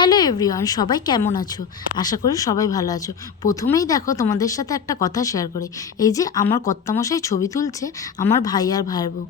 Hello everyone, সবাই কেমন আছো? আশা করি সবাই ভালো আছো। প্রথমেই দেখো তোমাদের সাথে একটা কথা শেয়ার করি। এই যে আমার কর্তামশাই ছবি তুলছে আমার ভাই আর ভাইয়ের বউ,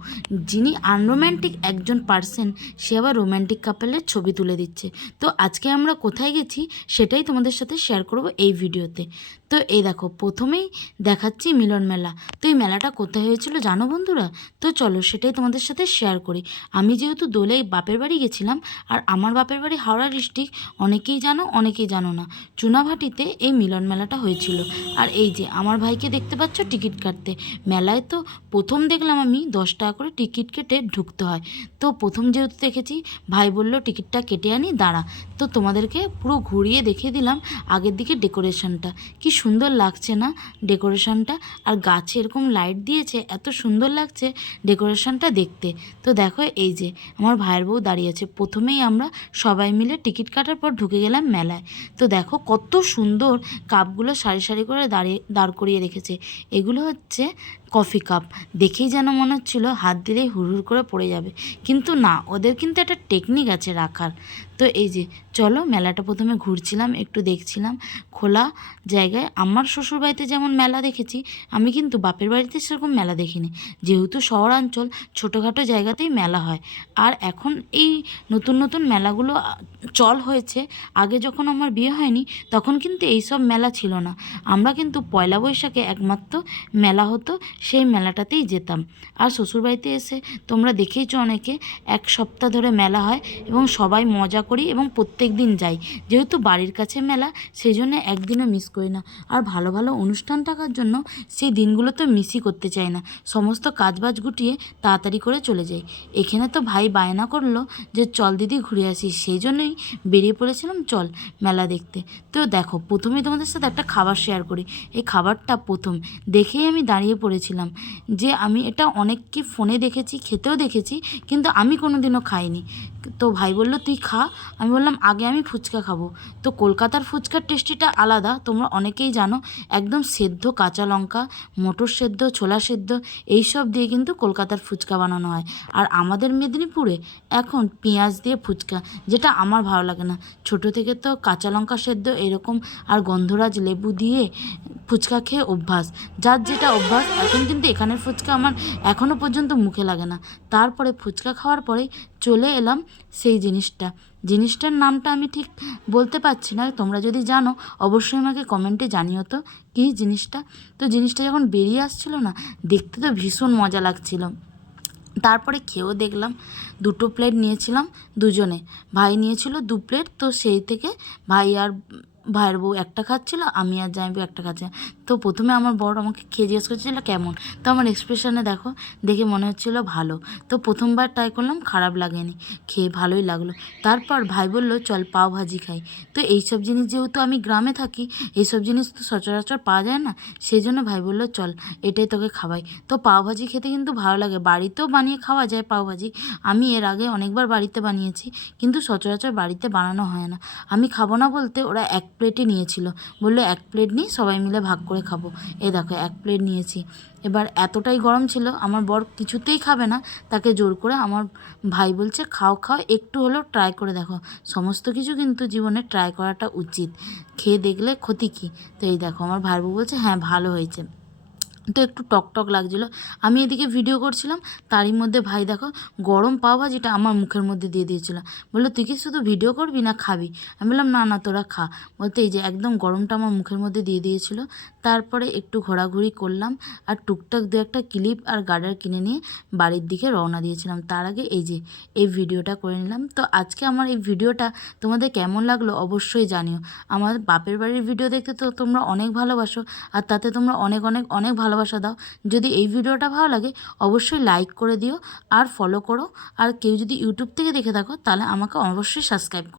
যিনি আনরোম্যান্টিক একজন পার্সন, সে আবার রোম্যান্টিক কাপলের ছবি তুলে দিচ্ছে। তো আজকে আমরা কোথায় গেছি সেটাই তোমাদের সাথে শেয়ার করব এই ভিডিওতে। তো এই দেখো, প্রথমেই দেখাচ্ছি মিলন মেলা। তো এই মেলাটা কোথায় হয়েছিল জানো বন্ধুরা? তো চলো সেটাই তোমাদের সাথে শেয়ার করি। আমি যেহেতু দোলে বাপের বাড়ি গেছিলাম, আর আমার বাপের বাড়ি হাওড়া ডিস্ট্রিক্ট, অনেকেই জানো অনেকেই জানো না, চুনাভাটিতে এই মিলন মেলাটা হয়েছিল। আর এই যে আমার ভাইকে দেখতে পাচ্ছ টিকিট কাটতে। মেলায় তো প্রথম দেখলাম আমি 10 টাকা করে টিকিট কেটে ঢুকতে হয়। তো প্রথম যেহেতু দেখেছি, ভাই বলল টিকিটটা কেটে আনি, দাঁড়া। তো তোমাদেরকে পুরো ঘুরিয়ে দেখিয়ে দিলাম আগের দিকে ডেকোরেশনটা। কি সুন্দর লাগছে না ডেকোরেশনটা? আর গাছে এরকম লাইট দিয়েছে, এত সুন্দর লাগছে ডেকোরেশনটা দেখতে। তো দেখো এই যে আমার ভাইয়ের বউ দাঁড়িয়েছে। প্রথমেই আমরা সবাই মিলে টিকিট কাটার পর ঢুকে গেলাম মেলায়। তো দেখো কত সুন্দর কাপগুলো সারি সারি করে দাঁড় করিয়ে রেখেছে। এগুলো হচ্ছে কফি কাপ। দেখেই যেন মনে হচ্ছিল হাত দিলেই হুড় করে পড়ে যাবে, কিন্তু না, ওদের কিন্তু একটা টেকনিক আছে রাখার। তো এই যে চলো, মেলাটা প্রথমে ঘুরছিলাম, একটু দেখছিলাম খোলা জায়গায়। আমার শ্বশুরবাড়িতে যেমন মেলা দেখেছি, আমি কিন্তু বাপের বাড়িতে সেরকম মেলা দেখিনি। যেহেতু শহরাঞ্চল, ছোটোখাটো জায়গাতেই মেলা হয়। আর এখন এই নতুন নতুন মেলাগুলো চল হয়েছে। আগে যখন আমার বিয়ে হয়নি তখন কিন্তু এইসব মেলা ছিল না। আমরা কিন্তু পয়লা বৈশাখে একমাত্র মেলা হতো, সেই মেলাটাতেই যেতাম। আর শ্বশুরবাড়িতে এসে তোমরা দেখেইছো অনেকে, 1 সপ্তাহ ধরে মেলা হয় এবং সবাই মজা করি এবং প্রত্যেক দিন যাই। যেহেতু বাড়ির কাছে মেলা, সেই জন্য একদিনও মিস করি না। আর ভালো ভালো অনুষ্ঠান থাকার জন্য সেই দিনগুলো তো মিসই করতে চাই না। সমস্ত কাজবাজ গুটিয়ে তাড়াতাড়ি করে চলে যাই। এখানে তো ভাই বায়না করলো যে চল দিদি ঘুরে আসি, সেই জন্যই বেরিয়ে পড়েছিলাম চল মেলা দেখতে। তো দেখো, প্রথমেই তোমাদের সাথে একটা খাবার শেয়ার করি। এই খাবারটা প্রথম দেখেই আমি দাঁড়িয়ে পড়েছিলাম, যে আমি এটা অনেককে ফোনে দেখেছি, খেতেও দেখেছি, কিন্তু আমি কোনোদিনও খাইনি। তো ভাই বলল তুই খা। আমি বললাম আগে আমি ফুচকা খাবো। তো কলকাতার ফুচকার টেস্টিটা আলাদা, তোমরা অনেকেই জানো। একদম সেদ্ধ কাঁচা লঙ্কা, মটর সেদ্ধ, ছোলা সেদ্ধ, এইসব দিয়ে কিন্তু কলকাতার ফুচকা বানানো হয়। আর আমাদের মেদিনীপুরে এখন পেঁয়াজ দিয়ে ফুচকা, যেটা আমার ভালো লাগে না। ছোট থেকে তো কাঁচা লঙ্কা সেদ্ধ এরকম আর গন্ধরাজ লেবু দিয়ে ফুচকা খেয়ে অভ্যাস, যার যেটা অভ্যাস। এখন কিন্তু এখানের ফুচকা আমার এখনও পর্যন্ত মুখে লাগে না। তারপরে ফুচকা খাওয়ার পরেই চলে এলাম সেই জিনিসটার নামটা আমি ঠিক বলতে পারছি না। তোমরা যদি জানো অবশ্যই আমাকে কমেন্টে জানিও তো কী জিনিসটা। তো জিনিসটা যখন বেরিয়ে আসছিল না, দেখতে তো ভীষণ মজা লাগছিল। তারপরে খেয়েও দেখলাম। 2 প্লেট নিয়েছিলাম দুজনে, ভাই নিয়েছিল 2 প্লেট। তো সেই থেকে ভাই আর ভাইয়ের বউ একটা খাচ্ছিল, আমি আর জামাইবু একটা খাচ্ছিলাম। তো প্রথমে আমার বর আমাকে খেয়ে জিজ্ঞেস করছিল কেমন। তো আমার এক্সপ্রেশনে দেখো, দেখে মনে হচ্ছিল ভালো। তো প্রথমবার ট্রাই করলাম, খারাপ লাগেনি, খেয়ে ভালোই লাগলো। তারপর ভাই বলল চল পাও ভাজি খাই। তো এইসব জিনিস যেহেতু আমি গ্রামে থাকি, এইসব জিনিস তো সচরাচর পাওয়া যায় না, সেই জন্য ভাই বলল চল এটাই তোকে খাওয়াই। তো পাওভাজি খেতে কিন্তু ভালো লাগে, বাড়িতেও বানিয়ে খাওয়া যায় পাওভাজি। আমি এর আগে অনেকবার বাড়িতে বানিয়েছি, কিন্তু সচরাচর বাড়িতে বানানো হয় না। আমি খাবো না বলতে ওরা 1 প্লেটই নিয়েছিল, বললো 1 প্লেট নিই, সবাই মিলে ভাগ করে খাবো। এই দেখো 1 প্লেট নিয়েছি। এবার এতটাই গরম ছিল, আমার বর কিছুতেই খাবে না, তাকে জোর করে আমার ভাই বলছে খাও খাও, একটু হলেও ট্রাই করে দেখো। সমস্ত কিছু কিন্তু জীবনে ট্রাই করাটা উচিত, খেয়ে দেখলে ক্ষতি কী। তো এই দেখো আমার ভাই বউ বলছে হ্যাঁ ভালো হয়েছে। তো একটু টক টক লাগছিলো, আমি এদিকে ভিডিও করছিলাম, তারই মধ্যে ভাই দেখো গরম পাওভাজিটা আমার মুখের মধ্যে দিয়ে দিয়েছিল। বললো তুই কি শুধু ভিডিও করবি না খাবি? আমি বললাম না না তোরা খা। বলতে এই যে একদম গরমটা আমার মুখের মধ্যে দিয়ে দিয়েছিল। তারপরে একটু ঘোরাঘুরি করলাম, আর টুকটাক 2-1টা ক্লিপ আর গার্ডার কিনে নিয়ে বাড়ির দিকে রওনা দিয়েছিলাম। তার আগে এই যে এই ভিডিওটা করে নিলাম। তো আজকে আমার এই ভিডিওটা তোমাদের কেমন লাগলো অবশ্যই জানিও। আমার বাপের বাড়ির ভিডিও দেখতে তো তোমরা অনেক ভালোবাসো, আর তাতে তোমরা অনেক অনেক অনেক ভালোবাসা দাও। যদি এই ভিডিওটা ভালো লাগে অবশ্যই লাইক করে দিও আর ফলো করো। আর কেউ যদি ইউটিউব থেকে দেখে থাকো তাহলে আমাকে অবশ্যই সাবস্ক্রাইব করো।